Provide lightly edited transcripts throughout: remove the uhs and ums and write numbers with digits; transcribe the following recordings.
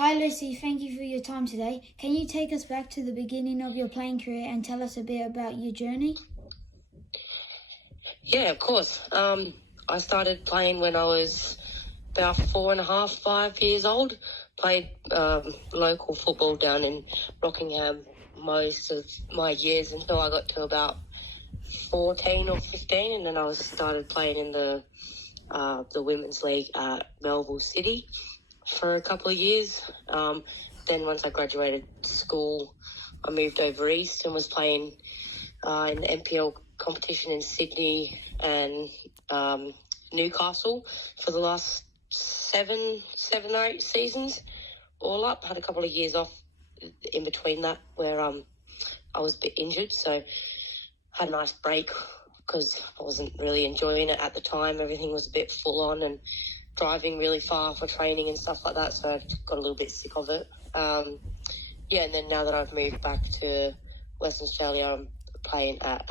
Hi Lucy, thank you for your time today. Can you take us back to the beginning of your playing career and tell us a bit about your journey? Yeah, of course. I started playing when I was about 4.5, 5 years old. Played local football down in Rockingham most of my years until I got to about 14 or 15, and then I started playing in the women's league at Melville City for a couple of years. Then once I graduated school, I moved over east and was playing in the NPL competition in Sydney and Newcastle for the last seven or 8 seasons all up. Had a couple of years off in between that where I was a bit injured, so had a nice break because I wasn't really enjoying it at the time. Everything was a bit full on and driving really far for training and stuff like that, so I got a little bit sick of it. And then now that I've moved back to Western Australia, I'm playing at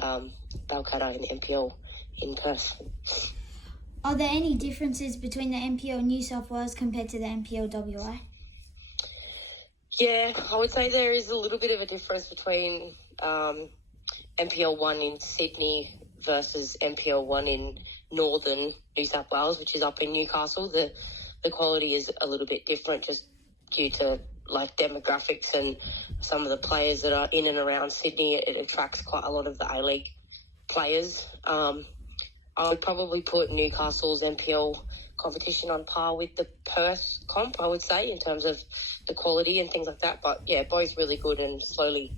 Balcatta in the NPL in Perth. Are there any differences between the NPL New South Wales compared to the NPL WA? Yeah, I would say there is a little bit of a difference between NPL 1 in Sydney versus NPL 1 in northern New South Wales, which is up in Newcastle. The quality is a little bit different just due to like demographics and some of the players that are in and around Sydney. It attracts quite a lot of the A-League players. I would probably put Newcastle's NPL competition on par with the Perth comp, I would say, in terms of the quality and things like that. But yeah, both really good and slowly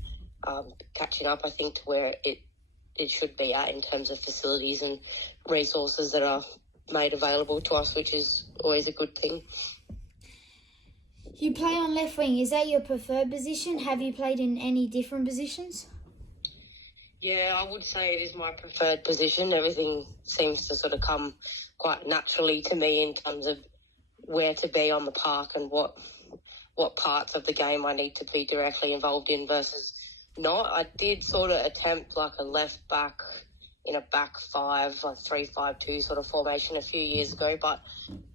catching up, I think, to where it should be at in terms of facilities and resources that are made available to us, which is always a good thing. You play on left wing. Is that your preferred position? Have you played in any different positions? Yeah, I would say it is my preferred position. Everything seems to sort of come quite naturally to me in terms of where to be on the park and what parts of the game I need to be directly involved in versus not. I did sort of attempt like a left back in a back five, like 3-5-2 sort of formation a few years ago, but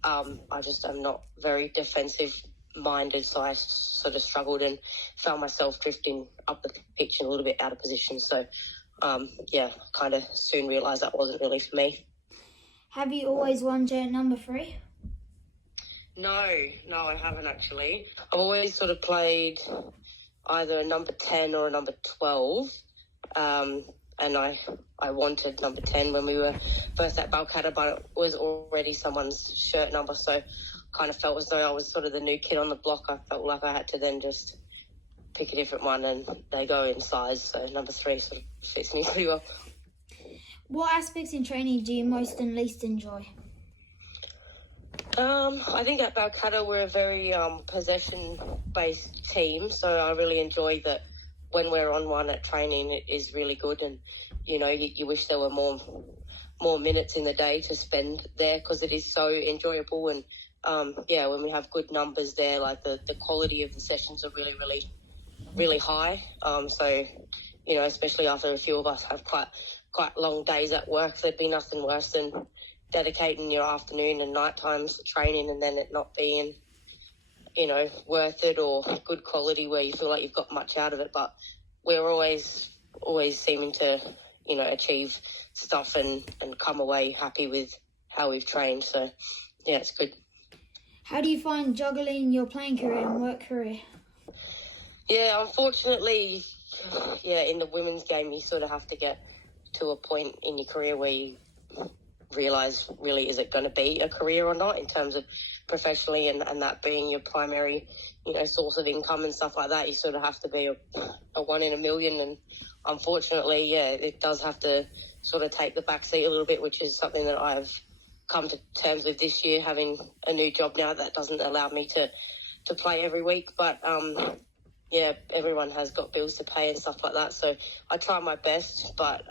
I just am not very defensive minded, so I sort of struggled and found myself drifting up the pitch and a little bit out of position. So kind of soon realised that wasn't really for me. Have you always won jersey number 3? No, I haven't actually. I've always sort of played either a number 10 or a number 12, and I wanted number 10 when we were first at Balcatta, but it was already someone's shirt number, so kind of felt as though I was sort of the new kid on the block. I felt like I had to then just pick a different one, and they go in size, so number 3 sort of fits me pretty well. What aspects in training do you most and least enjoy? I think at Balcatta we're a very possession-based team, so I really enjoy that when we're on one at training it is really good, and you wish there were more minutes in the day to spend there because it is so enjoyable. And when we have good numbers there, like the quality of the sessions are really, really, really high. Especially after a few of us have quite long days at work, there'd be nothing worse than dedicating your afternoon and night times to training and then it not being, worth it or good quality where you feel like you've got much out of it. But we're always seeming to, achieve stuff and come away happy with how we've trained. So, yeah, it's good. How do you find juggling your playing career and work career? Yeah, unfortunately, in the women's game, you sort of have to get to a point in your career where you realise, really, is it going to be a career or not in terms of professionally and that being your primary, source of income and stuff like that. You sort of have to be a 1 in a million. And unfortunately, it does have to sort of take the back seat a little bit, which is something that I've come to terms with this year, having a new job now that doesn't allow me to play every week. But, everyone has got bills to pay and stuff like that. So I try my best, but,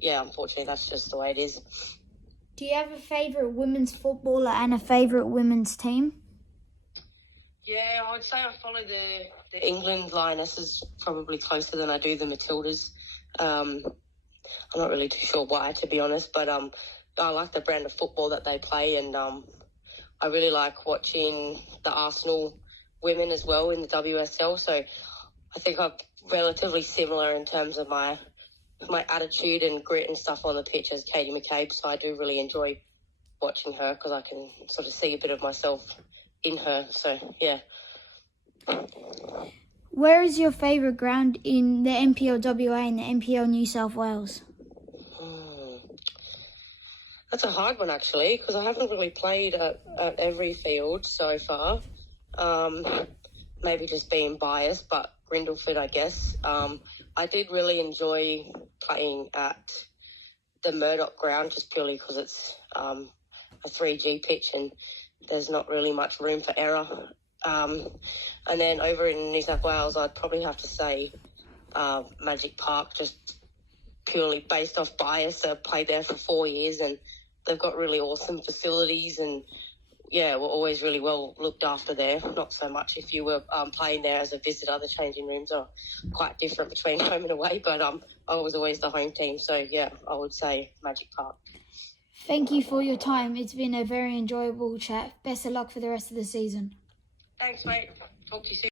unfortunately, that's just the way it is. Do you have a favourite women's footballer and a favourite women's team? Yeah, I would say I follow the England Lionesses probably closer than I do the Matildas. I'm not really too sure why, to be honest, but I like the brand of football that they play, and I really like watching the Arsenal women as well in the WSL. So I think I'm relatively similar in terms of my attitude and grit and stuff on the pitch as Katie McCabe. So I do really enjoy watching her because I can sort of see a bit of myself in her. So, yeah. Where is your favourite ground in the NPL WA and the NPL New South Wales? That's a hard one, actually, because I haven't really played at every field so far. Maybe just being biased, but Grindleford, I guess. I did really enjoy playing at the Murdoch ground just purely because it's a 3G pitch and there's not really much room for error. And then over in New South Wales, I'd probably have to say Magic Park, just purely based off bias. I played there for 4 years and they've got really awesome facilities and, yeah, we're always really well looked after there. Not so much if you were playing there as a visitor. The changing rooms are quite different between home and away, but I was always the home team. So, yeah, I would say Magic Park. Thank you for your time. It's been a very enjoyable chat. Best of luck for the rest of the season. Thanks, mate. Talk to you soon.